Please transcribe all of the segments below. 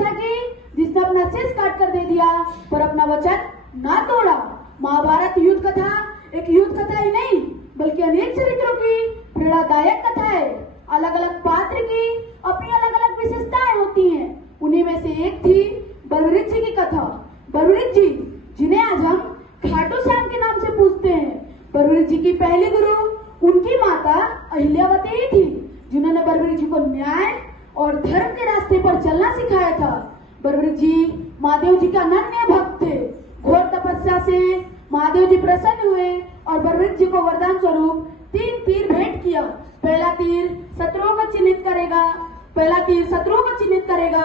था कि जिसने अपना शीश काट कर दे दिया पर अपना वचन ना तोड़ा। महाभारत युद्ध कथा एक युद्ध कथा ही नहीं बल्कि अनेक चरित्रों की प्रेरणादायक कथा है। अलग अलग पात्र की अपनी अलग अलग विशेषताएं होती हैं। उन्हीं में से एक थी बलवरीक जी की कथा। बलवरीक जी जिन्हें आज हम खाटू श्याम के नाम से पूछते हैं। बलवरीक जी की पहली गुरु उनकी माता अहिल्यावती ही थी, जिन्होंने बलवरीक जी को न्याय और धर्म के रास्ते पर चलना सिखाया था। बलवरीक जी महादेव जी के अनन्य भक्त थे। घोर तपस्या से महादेव जी प्रसन्न हुए और बलवरीक जी को वरदान स्वरूप 3 तीर भेंट किया। पहला तीर शत्रुओं को चिन्हित करेगा,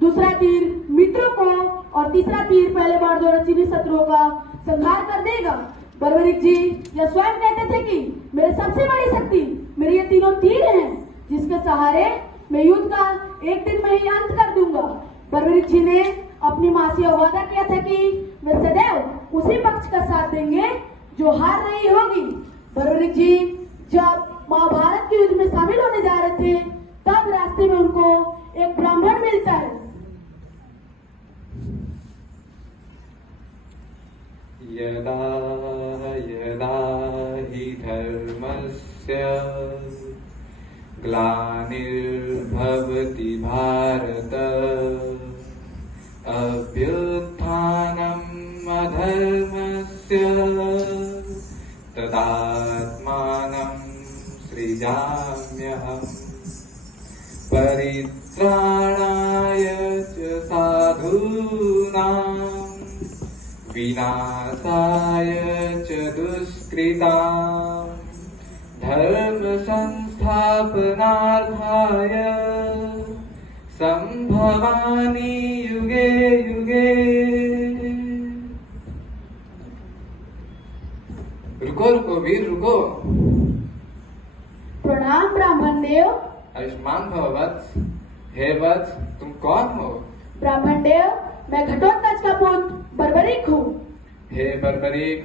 दूसरा तीर मित्रों को और तीसरा तीर पहले बार द्वारा चिन्हित शत्रुओं का संहार कर देगा। बलवरीक जी यह स्वयं कहते थे कि मेरे सबसे बड़ी शक्ति मेरे ये तीनों तीर हैं, जिसके सहारे मैं युद्ध का एक दिन में ही अंत कर दूंगा। बलवरीक जी ने अपनी मां से वादा किया था कि वे सदैव उसी पक्ष का साथ देंगे जो हार रही होगी। बलवरीक जी जब महाभारत के युद्ध में शामिल होने जा रहे थे तब रास्ते में उनको एक ब्राह्मण मिलता है। यदा यदा हि धर्मस्य ग्लानिर्भवति भारत अभ्युत्थानम् अधर्मस्य तदात्मानं सृजाम्यहम् परित्राणाय च साधूनां विनाशाय च दुष्कृतां धर्म संस्थापनार्थाय संभवामि युगे युगे। रुको वीर रुको। प्रणाम ब्राह्मण देव। आयुष्मान भव वत्स। हे वत्स तुम कौन हो? ब्राह्मण देव मैं घटोत्कच का पुत्र बर्बरीक हूँ। हे बर्बरीक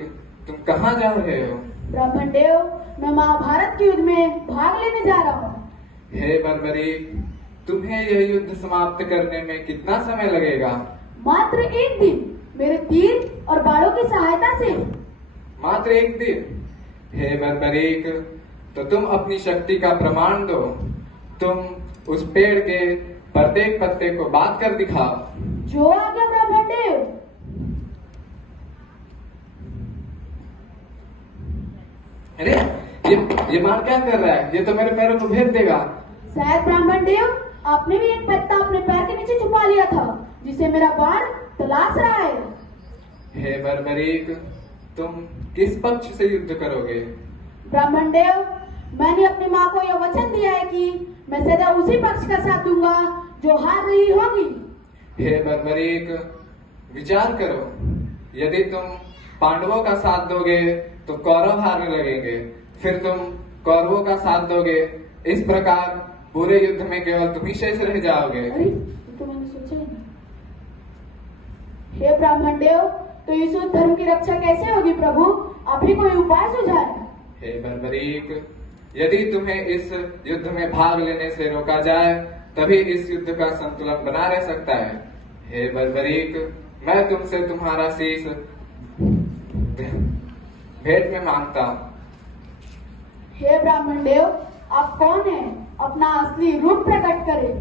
तुम कहाँ जा रहे हो? ब्राह्मण देव मैं महाभारत के युद्ध में भाग लेने जा रहा हूँ। हे बर्बरीक तुम्हें यह युद्ध समाप्त करने में कितना समय लगेगा? मात्र 1 दिन मेरे तीर और बाणों की सहायता से। मात्र 1 दिन? हे बर्बरीक तो तुम अपनी शक्ति का प्रमाण दो। तुम उस पेड़ के प्रत्येक पत्ते को बात कर दिखाओ। जो आज्ञा ब्राह्मण देव। अरे ये मार क्या कर रहा है? ये तो मेरे पैरों को भेद देगा। शायद ब्राह्मण देव आपने भी एक पत्ता अपने पैर के नीचे छुपा लिया था, जिसे मेरा बाण तलाश रहा है। हे बर्बरीक तुम किस पक्ष से युद्ध करोगे? ब्राह्मण देव मैंने अपनी माँ को यह वचन दिया है कि मैं सदा उसी पक्ष का साथ दूंगा जो हार रही होगी। हे बर्बरीक विचार करो, यदि तुम पांडवों का साथ दोगे तो कौरव हारने लगेंगे, फिर तुम कौरवों का साथ दोगे, इस प्रकार पूरे युद्ध में केवल तुम ही शेष रह जाओगे। अरे तो मैंने सोचा ही नहीं। हे ब्राह्मण देव तो इस धर्म की रक्षा कैसे होगी प्रभु? आप ही कोई उपाय सुझाए। हे बर्बरीक यदि तुम्हें इस युद्ध में भाग लेने से रोका जाए तभी इस युद्ध का संतुलन बना रह सकता है। हे बर्बरीक मैं तुमसे तुम्हारा शीश भेंट में मांगता हूँ। हे ब्राह्मण देव आप कौन हैं? अपना असली रूप प्रकट करें।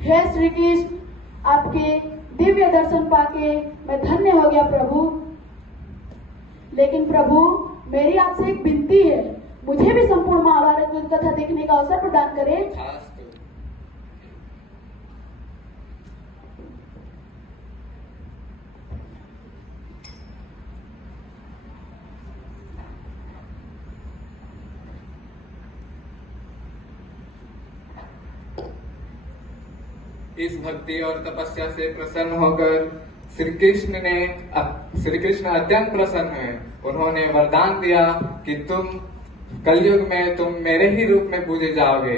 हे श्री कृष्ण आपके दिव्य दर्शन पाके मैं धन्य हो गया प्रभु। लेकिन प्रभु मेरी आपसे एक विनती है, मुझे भी संपूर्ण महाभारत युद्ध कथा देखने का अवसर प्रदान करें। इस भक्ति और तपस्या से प्रसन्न होकर श्री कृष्ण अत्यंत प्रसन्न हुए। उन्होंने वरदान दिया कि तुम कलयुग में तुम मेरे ही रूप में पूजे जाओगे।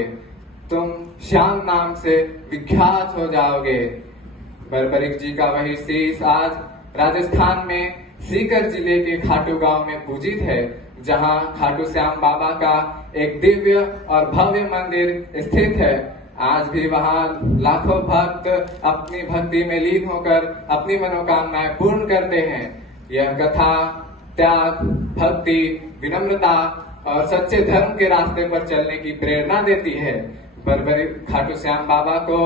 तुम श्याम नाम से विख्यात हो जाओगे। बर्बरिक जी का वही शीश आज राजस्थान में सीकर जिले के खाटू गांव में पूजित है, जहां खाटू श्याम बाबा का एक दिव्य और भव्य मंदिर स्थित है। आज भी वहां लाखों भक्त अपनी भक्ति में लीन होकर अपनी मनोकामनाएं पूर्ण करते हैं। यह कथा त्याग, भक्ति, विनम्रता और सच्चे धर्म के रास्ते पर चलने की प्रेरणा देती है। बर्बरिक खाटू श्याम बाबा को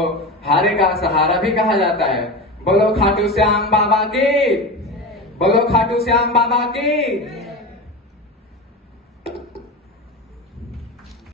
हारे का सहारा भी कहा जाता है। बोलो खाटू श्याम बाबा की, बोलो खाटू श्याम बाबा की।